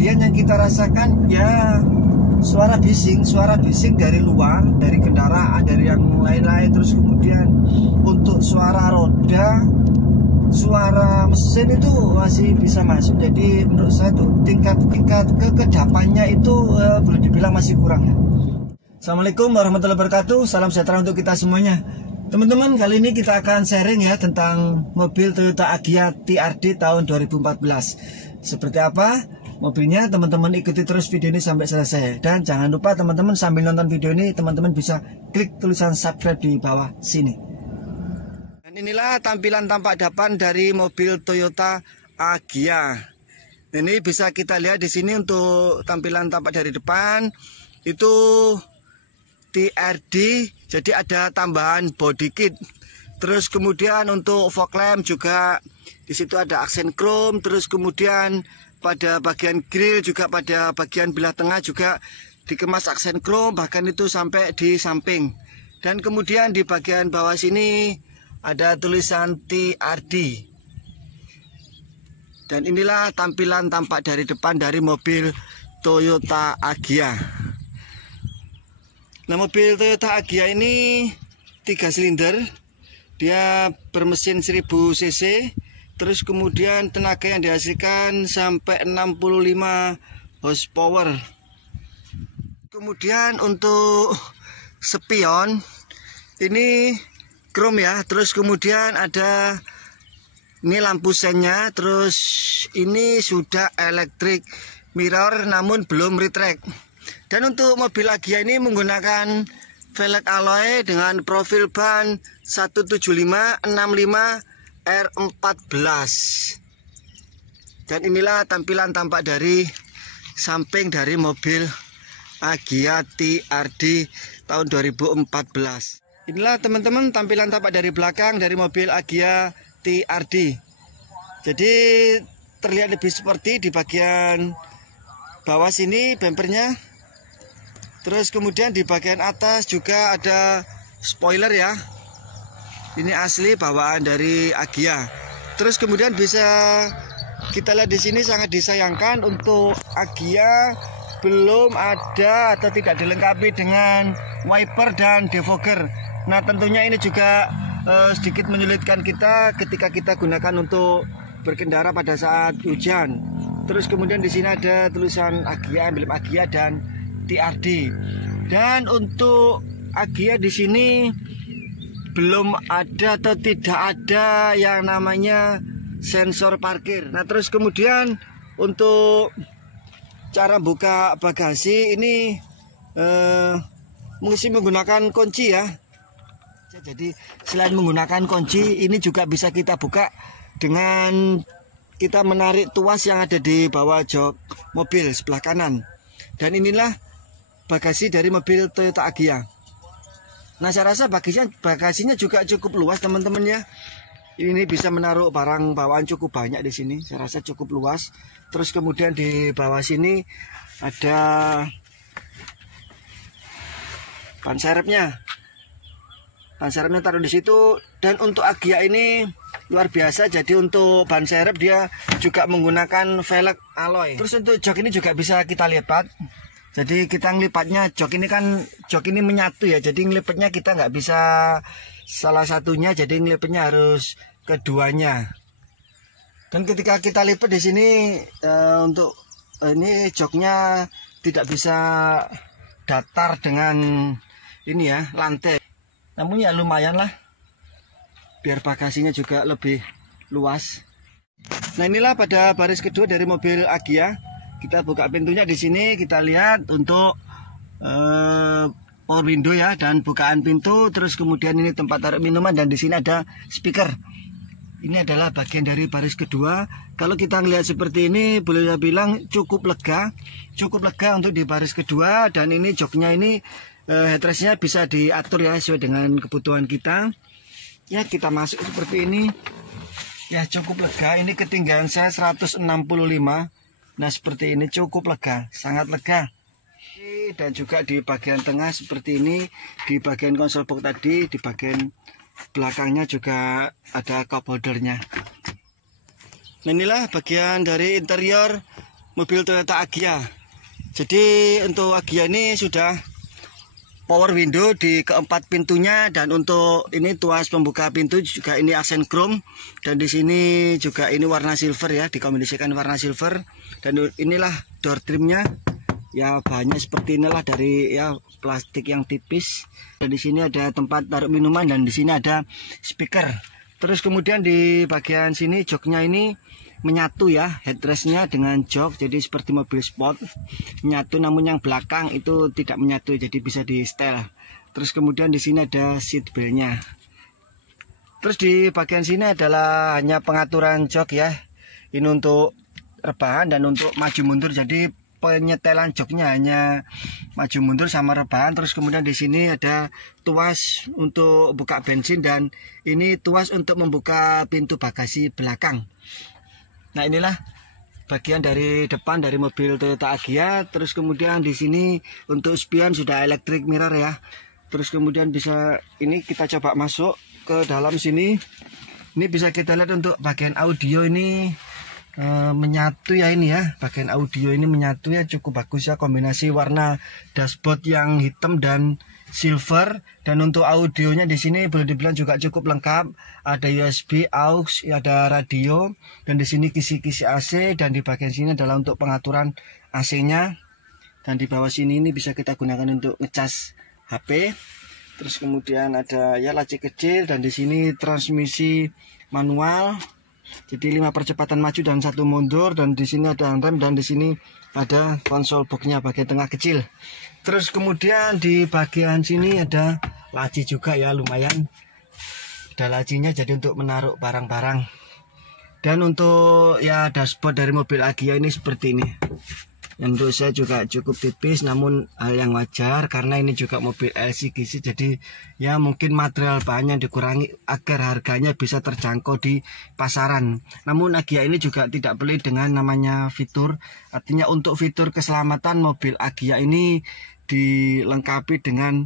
kemudian yang kita rasakan ya suara bising dari luar, dari kendaraan, dari yang lain-lain. Terus kemudian untuk suara roda, suara mesin itu masih bisa masuk. Jadi menurut saya tuh tingkat kekedapannya itu boleh dibilang masih kurang ya. Assalamualaikum warahmatullahi wabarakatuh. Salam sejahtera untuk kita semuanya. Teman-teman, kali ini kita akan sharing ya tentang mobil Toyota Agya TRD tahun 2014. Seperti apa mobilnya, teman-teman ikuti terus video ini sampai selesai. Dan jangan lupa teman-teman sambil nonton video ini, teman-teman bisa klik tulisan subscribe di bawah sini. Dan inilah tampilan tampak depan dari mobil Toyota Agya. Ini bisa kita lihat di sini untuk tampilan tampak dari depan itu TRD, jadi ada tambahan body kit. Terus kemudian untuk fog lamp juga di situ ada aksen chrome. Terus kemudian pada bagian grill juga pada bagian belah tengah juga dikemas aksen chrome, bahkan itu sampai di samping. Dan kemudian di bagian bawah sini ada tulisan TRD. Dan inilah tampilan tampak dari depan dari mobil Toyota Agya. Nah, mobil Toyota Agya ini 3 silinder, dia bermesin 1000 cc, terus kemudian tenaga yang dihasilkan sampai 65 horsepower. Kemudian untuk spion ini chrome ya, terus kemudian ada ini lampu sennya, terus ini sudah electric mirror namun belum retract. Dan untuk mobil Agya ini menggunakan velg alloy dengan profil ban 17565 R14. Dan inilah tampilan tampak dari samping dari mobil Agya TRD tahun 2014. Inilah teman-teman tampilan tampak dari belakang dari mobil Agya TRD. Jadi terlihat lebih sporty di bagian bawah sini bempernya. Terus kemudian di bagian atas juga ada spoiler ya. Ini asli bawaan dari Agya. Terus kemudian bisa kita lihat di sini sangat disayangkan untuk Agya belum ada atau tidak dilengkapi dengan wiper dan defogger. Nah, tentunya ini juga sedikit menyulitkan kita ketika kita gunakan untuk berkendara pada saat hujan. Terus kemudian di sini ada tulisan Agya, emblem Agya dan TRD. Dan untuk Agya di sini belum ada atau tidak ada yang namanya sensor parkir. Nah, terus kemudian untuk cara buka bagasi ini mesti menggunakan kunci ya. Jadi selain menggunakan kunci, ini juga bisa kita buka dengan kita menarik tuas yang ada di bawah jok mobil sebelah kanan. Dan inilah bagasi dari mobil Toyota Agya. Nah, saya rasa bagasinya juga cukup luas teman-teman ya. Ini bisa menaruh barang bawaan cukup banyak di sini. Saya rasa cukup luas. Terus kemudian di bawah sini ada ban serepnya. Ban serepnya taruh di situ. Dan untuk Agya ini luar biasa. Jadi untuk ban serep dia juga menggunakan velg alloy. Terus untuk jok ini juga bisa kita lipat. Jadi kita ngelipatnya, jok ini menyatu ya. Jadi ngelipatnya kita nggak bisa salah satunya, jadi ngelipatnya harus keduanya. Dan ketika kita lipat di sini untuk ini joknya tidak bisa datar dengan ini ya lantai. Namun ya lumayan lah, biar bagasinya juga lebih luas. Nah, inilah pada baris kedua dari mobil Agya. Kita buka pintunya di sini, kita lihat untuk power window ya dan bukaan pintu. Terus kemudian ini tempat taruh minuman dan di sini ada speaker. Ini adalah bagian dari baris kedua. Kalau kita melihat seperti ini, boleh saya bilang cukup lega untuk di baris kedua. Dan ini joknya ini headrestnya bisa diatur ya sesuai dengan kebutuhan kita. Ya, kita masuk seperti ini. Ya, cukup lega. Ini ketinggian saya 165. Nah, seperti ini cukup lega, sangat lega. Dan juga di bagian tengah seperti ini, di bagian konsol box tadi, di bagian belakangnya juga ada cup holdernya. Nah, inilah bagian dari interior mobil Toyota Agya. Jadi untuk Agya ini sudah power window di keempat pintunya, dan untuk ini tuas pembuka pintu juga ini aksen chrome, dan di sini juga ini warna silver ya, dikombinasikan warna silver. Dan inilah door trimnya ya, bahannya seperti inilah dari ya plastik yang tipis. Dan di sini ada tempat taruh minuman, dan di sini ada speaker. Terus kemudian di bagian sini joknya ini menyatu ya, headrestnya dengan jok, jadi seperti mobil sport menyatu, namun yang belakang itu tidak menyatu, jadi bisa di setel. Terus kemudian di sini ada seat beltnya. Terus di bagian sini adalah hanya pengaturan jok ya, ini untuk rebahan dan untuk maju mundur, jadi penyetelan joknya hanya maju mundur sama rebahan. Terus kemudian di sini ada tuas untuk buka bensin, dan ini tuas untuk membuka pintu bagasi belakang. Nah, inilah bagian dari depan dari mobil Toyota Agya. Terus kemudian di sini untuk spion sudah electric mirror ya. Terus kemudian bisa ini kita coba masuk ke dalam sini. Ini bisa kita lihat untuk bagian audio ini menyatu ya, ini ya. Bagian audio ini menyatu ya, cukup bagus ya, kombinasi warna dashboard yang hitam dan silver. Dan untuk audionya di sini boleh dibilang juga cukup lengkap. Ada USB, aux, ada radio, dan di sini kisi-kisi AC, dan di bagian sini adalah untuk pengaturan AC-nya. Dan di bawah sini ini bisa kita gunakan untuk ngecas HP. Terus kemudian ada ya laci kecil, dan di sini transmisi manual. Jadi 5 percepatan maju dan 1 mundur, dan di sini ada rem, dan di sini ada konsol boxnya bagian tengah kecil. Terus kemudian di bagian sini ada laci juga ya, lumayan. Ada lacinya jadi untuk menaruh barang-barang. Dan untuk ya dashboard dari mobil Agya ini seperti ini. Yang menurut saya juga cukup tipis, namun hal yang wajar karena ini juga mobil LCGC, jadi ya mungkin material bahannya dikurangi agar harganya bisa terjangkau di pasaran. Namun Agya ini juga tidak pelit dengan namanya fitur, artinya untuk fitur keselamatan mobil Agya ini dilengkapi dengan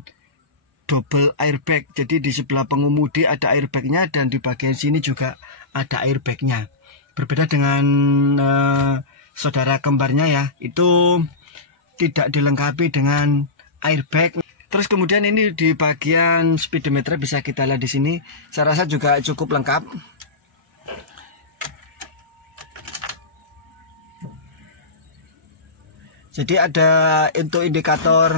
double airbag. Jadi di sebelah pengemudi ada airbagnya, dan di bagian sini juga ada airbagnya. Berbeda dengan saudara kembarnya ya, itu tidak dilengkapi dengan airbag. Terus kemudian ini di bagian speedometer bisa kita lihat di sini. Saya rasa juga cukup lengkap. Jadi ada untuk indikator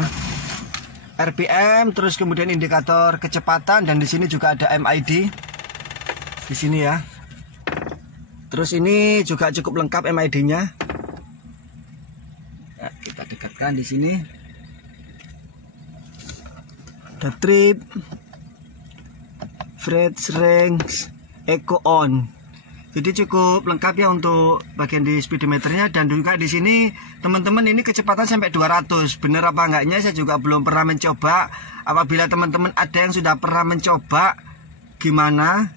RPM, terus kemudian indikator kecepatan, dan di sini juga ada MID di sini ya. Terus ini juga cukup lengkap MID-nya. Ya, kita dekatkan di sini. Ada trip, fret, range, eco on. Jadi cukup lengkap ya untuk bagian di speedometernya. Dan juga di sini teman-teman ini kecepatan sampai 200. Bener apa enggaknya saya juga belum pernah mencoba. Apabila teman-teman ada yang sudah pernah mencoba, gimana?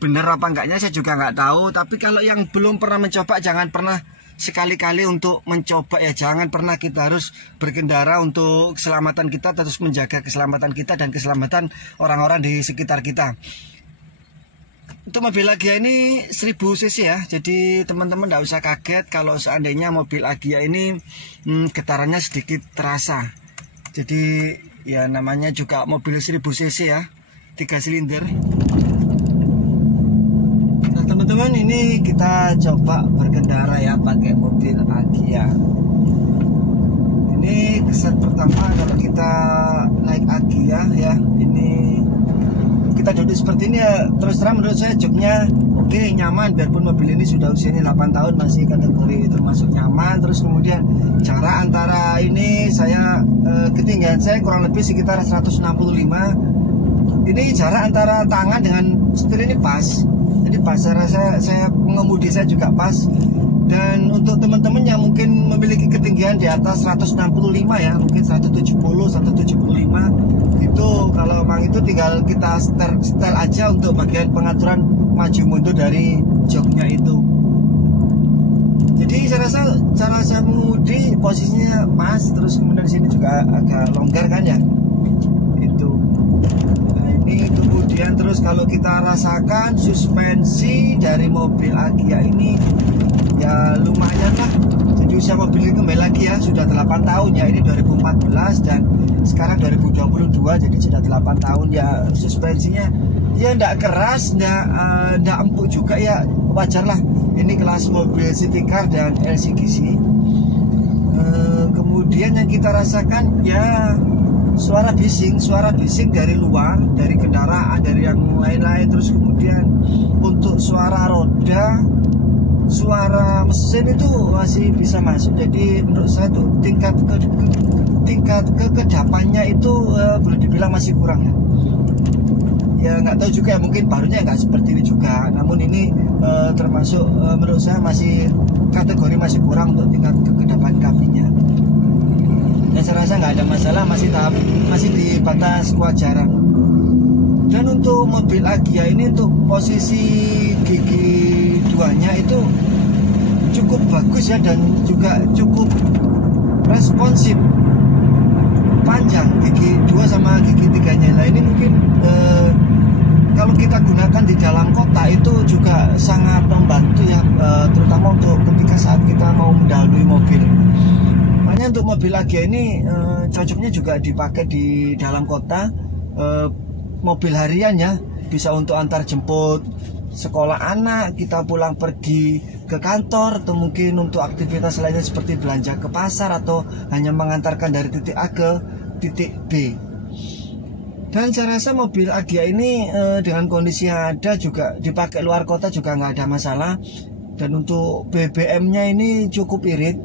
Bener apa enggaknya saya juga nggak tahu. Tapi kalau yang belum pernah mencoba, jangan pernah sekali-kali untuk mencoba ya. Jangan pernah kita harus berkendara untuk keselamatan kita, terus menjaga keselamatan kita dan keselamatan orang-orang di sekitar kita. Untuk mobil Agya ini 1000 cc ya, jadi teman-teman tidak usah kaget kalau seandainya mobil Agya ini getarannya sedikit terasa. Jadi ya namanya juga mobil 1000 cc ya, 3 silinder. Nah teman-teman, ini kita coba berkendara ya pakai mobil Agya. Ini kesan pertama kalau kita naik Agya ya, ini kita duduk seperti ini ya, terus terang menurut saya joknya oke, nyaman. Biarpun mobil ini sudah usianya 8 tahun masih kategori termasuk nyaman. Terus kemudian jarak antara ini saya ketinggian saya kurang lebih sekitar 165. Ini jarak antara tangan dengan setir ini pas. Jadi pas, saya pengemudi saya juga pas. Dan untuk teman-teman yang mungkin memiliki ketinggian di atas 165 ya, mungkin 170, 175, itu kalau memang itu tinggal kita setel aja untuk bagian pengaturan maju mundur dari joknya itu. Jadi saya rasa cara saya mengemudi posisinya pas. Terus kemudian di sini juga agak longgar kan ya, itu. Nah ini kemudian terus kalau kita rasakan suspensi dari mobil Agya ini ya lumayan lah. Jadi di usia mobil ini kembali lagi ya, sudah 8 tahun ya, ini 2014 dan sekarang 2022, jadi sudah 8 tahun ya. Suspensinya ya ndak keras, ndak empuk juga ya, wajar lah, ini kelas mobil city car dan LCGC. Kemudian yang kita rasakan ya suara bising dari luar, dari kendaraan, dari yang lain-lain. Terus kemudian untuk suara roda, suara mesin itu masih bisa masuk. Jadi menurut saya tuh tingkat kekedapannya itu boleh dibilang masih kurang ya. Ya nggak tahu juga ya, mungkin barunya nggak seperti ini juga. Namun ini termasuk menurut saya masih kategori masih kurang untuk tingkat kekedapan kabinnya. Dan saya rasa nggak ada masalah, masih di batas kewajaran. Dan untuk mobil Agya ini untuk posisi gigi 2-nya itu cukup bagus ya, dan juga cukup responsif, panjang gigi 2 sama gigi 3-nya. Nah ini mungkin kalau kita gunakan di dalam kota itu juga sangat membantu ya, terutama untuk ketika saat kita mau mendahului mobil. Makanya untuk mobil Agya ini cocoknya juga dipakai di dalam kota, mobil harian ya, bisa untuk antar jemput sekolah anak, kita pulang pergi ke kantor, atau mungkin untuk aktivitas lainnya seperti belanja ke pasar, atau hanya mengantarkan dari titik A ke titik B. Dan saya rasa mobil Agya ini dengan kondisi yang ada juga dipakai luar kota juga nggak ada masalah. Dan untuk BBM-nya ini cukup irit,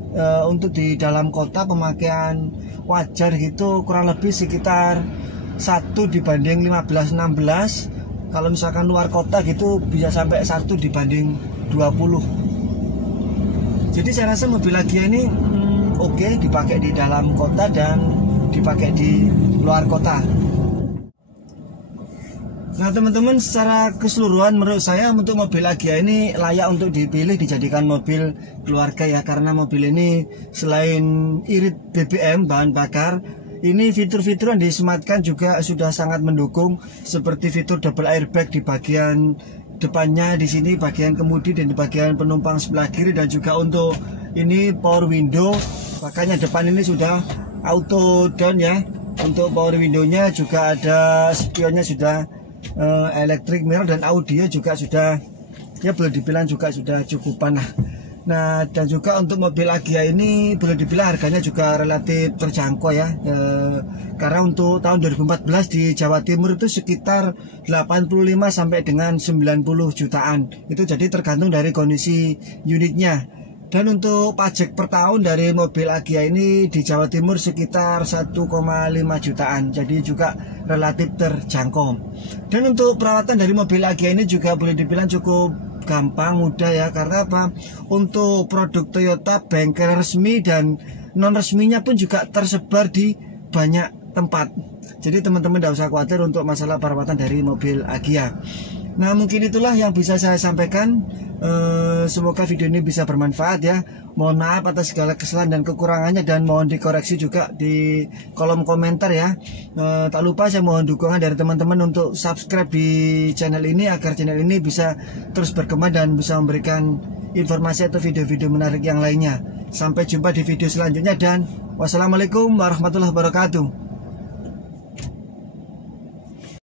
untuk di dalam kota pemakaian wajar gitu, kurang lebih sekitar 1 dibanding 15-16. Kalau misalkan luar kota gitu bisa sampai 1 dibanding 20. Jadi saya rasa mobil Agya ini oke dipakai di dalam kota dan dipakai di luar kota. Nah teman-teman, secara keseluruhan menurut saya untuk mobil Agya ini layak untuk dipilih dijadikan mobil keluarga ya, karena mobil ini selain irit BBM bahan bakar, ini fitur-fitur yang disematkan juga sudah sangat mendukung, seperti fitur double airbag di bagian depannya, di sini bagian kemudi dan di bagian penumpang sebelah kiri, dan juga untuk ini power window, makanya depan ini sudah auto down ya. Untuk power window-nya juga ada spionnya, sudah electric mirror, dan audio juga sudah ya boleh dibilang juga sudah cukupan lah. Nah dan juga untuk mobil Agya ini boleh dibilang harganya juga relatif terjangkau ya, karena untuk tahun 2014 di Jawa Timur itu sekitar 85 sampai dengan 90 jutaan, itu jadi tergantung dari kondisi unitnya. Dan untuk pajak per tahun dari mobil Agya ini di Jawa Timur sekitar 1,5 jutaan, jadi juga relatif terjangkau. Dan untuk perawatan dari mobil Agya ini juga boleh dibilang cukup gampang, mudah ya, karena apa? Untuk produk Toyota bengkel resmi dan non resminya pun juga tersebar di banyak tempat. Jadi teman-teman tidak usah khawatir untuk masalah perawatan dari mobil Agya. Nah mungkin itulah yang bisa saya sampaikan. Semoga video ini bisa bermanfaat ya. Mohon maaf atas segala kesalahan dan kekurangannya, dan mohon dikoreksi juga di kolom komentar ya. Tak lupa saya mohon dukungan dari teman-teman untuk subscribe di channel ini, agar channel ini bisa terus berkembang dan bisa memberikan informasi atau video-video menarik yang lainnya. Sampai jumpa di video selanjutnya, dan wassalamualaikum warahmatullahi wabarakatuh.